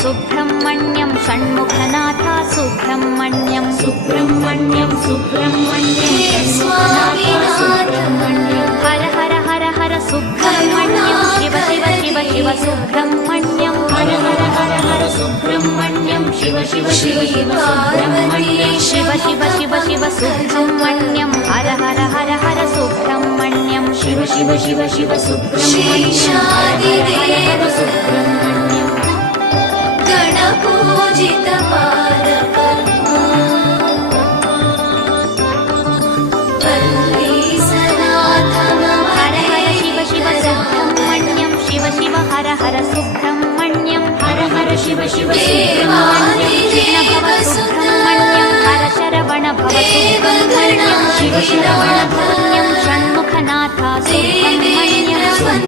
सुब्रह्मण्यं षण्मुखनाथ सुब्रह्मण्यं सुब्रह्मण्यं सुब्रह्मण्यं हर हर हर हर सुब्रह्मण्यं शिव शिव शिव शिव सुब्रह्मण्यं हर हर हर हर सुब्रह्मण्यं शिव शिव शिव शिव सुब्रह्मण्यं शिव शिव शिव शिव सुब्रह्मण्यं हर हर हर हर सुब्रह्मण्यं शिव शिव शिव शिव सुब्रह्मण्यं हर हर हर सुब्रह्मण्यं गणपूजित शिव शिव हर हर सुब्रह्मण्यं हर हर शिव शिव सुब्रह्मण्यं भव सुब्रह्मण्यं हर शरवण भव सुब्रह्मण्यं शिव शरवण भवन्यं षण्मुखनाथ सुब्रह्मण्यं